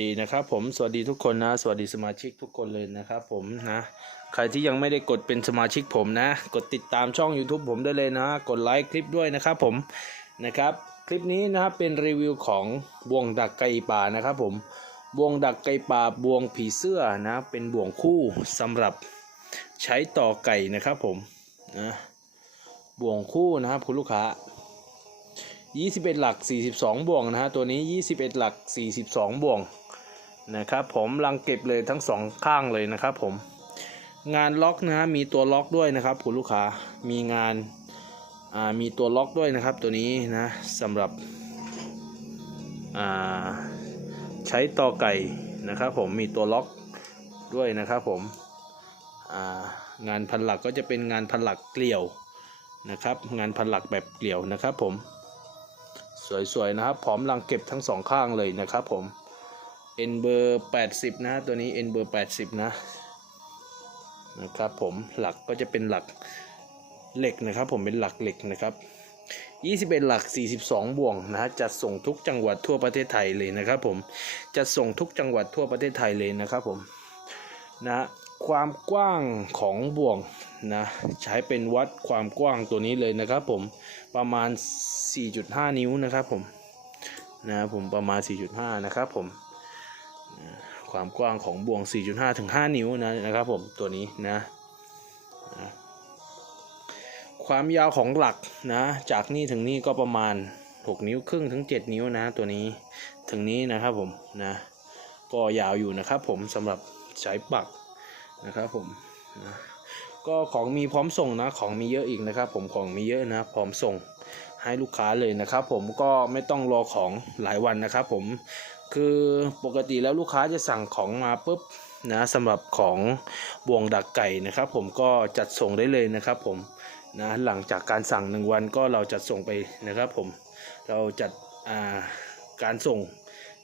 ดีนะครับ ผมสวัสดีทุกคนนะ สวัสดีสมาชิกทุกคนเลยนะครับ ผมนะใครที่ยังไม่ได้กดเป็นสมาชิกผมนะ กดติดตามช่อง YouTube ผมได้เลยนะ กดไลค์คลิปด้วยนะครับ ผมนะครับ คลิปนี้นะครับเป็นรีวิวของบ่วงดักไก่ป่านะครับ ผมบ่วงดักไก่ป่าบ่วงผีเสื้อนะ เป็นบ่วงคู่สำหรับใช้ต่อไก่นะครับ ผมนะบ่วงคู่นะครับคุณลูกค้า21 หลัก 42บ่วงนะฮะ ตัวนี้ 21 หลัก 42บ่วง นะครับผมลังเก็บเลยทั้งสองข้างเลยนะครับผมงานล็อกนะฮะมีตัวล็อกด้วยนะครับคุณลูกค้ามีงานามีตัวล็อกด้วยนะครับตัวนี้นะสำหรับใช้ต่อไก่นะครับผมมีตัวล็อกด้วยนะครับผมางานพันหลักก็จะเป็นงานพันหลักเกลี่ยวนะครับ งานพันหลักแบบเกลี่ยวนะครับผมสวยๆนะครับพร้อมรังเก็บทั้งสองข้างเลยนะครับผม N เบอร์80นะตัวนี้ N เบอร์80นะนะครับผมหลักก็จะเป็นหลักเหล็กนะครับ ผมเป็นหลักเหล็กนะครับ21 หลัก 42 บ่วงนะฮะจัดส่งทุกจังหวัดทั่วประเทศไทยเลยนะครับผมจัดส่งทุกจังหวัดทั่วประเทศไทยเลยนะครับผมนะความกว้างของบ่วงนะใช้เป็นวัดความกว้างตัวนี้เลยนะครับผมประมาณ 4.5 นิ้วนะครับผมนะผมประมาณ 4.5 นะครับผม ความกว้างของบ่วง 4.5 ถึง 5 นิ้วนะนะครับผมตัวนี้นะความยาวของหลักนะจากนี่ถึงนี่ก็ประมาณ 6 นิ้วครึ่งถึง 7 นิ้วนะตัวนี้ถึงนี้นะครับผมนะก็ยาวอยู่นะครับผมสำหรับใช้ปักนะครับผมนะก็ของมีพร้อมส่งนะของมีเยอะอีกนะครับผมของมีเยอะนะพร้อมส่ง ให้ลูกค้าเลยนะครับ ผมก็ไม่ต้องรอของหลายวันนะครับ ผมคือปกติแล้วลูกค้าจะสั่งของมาปุ๊บนะสำหรับของบ่วงดักไก่นะครับ ผมก็จัดส่งได้เลยนะครับ ผมนะหลังจากการสั่งหนึ่งวันก็เราจัดส่งไปนะครับ ผมเราจัดาการส่ง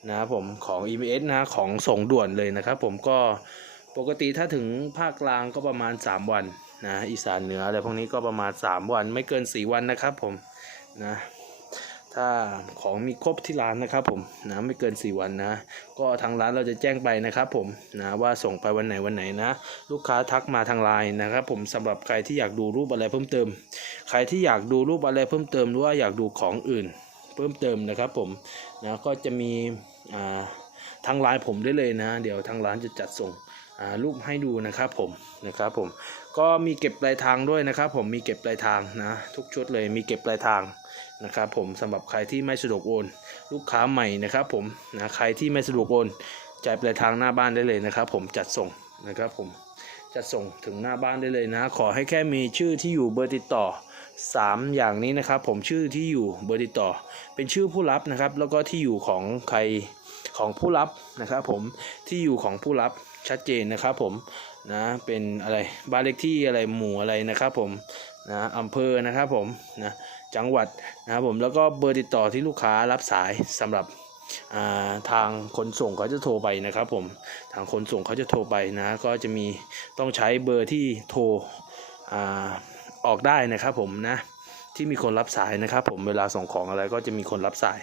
นะครับผมของ EBS นะของส่งด่วนเลยนะครับ ผมก็ปกติถ้าถึงภาคกลางก็ประมาณ 3 วันนะอีสานเหนืออะไรพวกนี้ก็ประมาณ 3 วันไม่เกิน 4 วันนะครับ ผม นะถ้าของมีครบที่ร้านนะครับผมนะไม่เกิน 4 วันนะ ก็ทางร้านเราจะแจ้งไปนะครับผมนะว่าส่งไปวันไหนวันไหนนะ ลูกค้าทักมาทางไลน์นะครับผมสำหรับใครที่อยากดูรูปอะไรเพิ่มเติม ใครที่อยากดูรูปอะไรเพิ่มเติมหรือว่าอยากดูของอื่น เพิ่มเติมนะครับผมนะก็จะมีอ่าทางไลน์ผมได้เลยนะ เดี๋ยวทางร้านจะจัดส่ง รูปให้ดูนะครับผมนะครับผมก็มีเก็บปลายทางด้วยนะครับ ผมมีเก็บปลายทางนะทุกชุดเลยมีเก็บปลายทางนะครับผมสำหรับใครที่ไม่สะดวกโอนลูกค้าใหม่นะครับผมนะใครที่ไม่สะดวกโอนจ่ายปลายทางหน้าบ้านได้เลยนะครับ ผมจัดส่งนะครับผมจัดส่งถึงหน้าบ้านได้เลยนะ ขอให้แค่มีชื่อที่อยู่เบอร์ติดต่อ 3 อย่างนี้นะครับ ผมชื่อที่อยู่เบอร์ติดต่อ เป็นชื่อผู้รับนะครับ แล้วก็ที่อยู่ของใคร ของผู้รับนะครับผมที่อยู่ของผู้รับชัดเจนนะครับผมนะเป็นอะไรบ้านเลขที่อะไรหมู่อะไรนะครับผมนะอำเภอนะครับผมนะจังหวัดนะครับผมแล้วก็เบอร์ติดต่อที่ลูกค้ารับสายสำหรับาทางขนส่งเขาจะโทรไปนะครับผมทางขนส่งเขาจะโทรไปนะก็จะมีต้องใช้เบอร์ที่โทรอออกได้นะครับผมนะที่มีคนรับสายนะครับผมเวลาส่งของอะไรก็จะมีคนรับสาย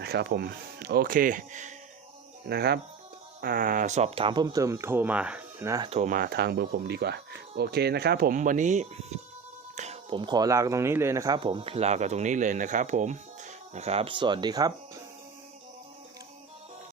นะครับผมโอเค นะครับอสอบถามเพิ่มเติมโทรมานะโทรมาทางเบอร์ผมดีกว่า โอเคนะครับผมวันนี้ ผมขอลากตรงนี้เลยนะครับ ผมลากันตรงนี้เลยนะครับ ผมนะครับ สวัสดีครับ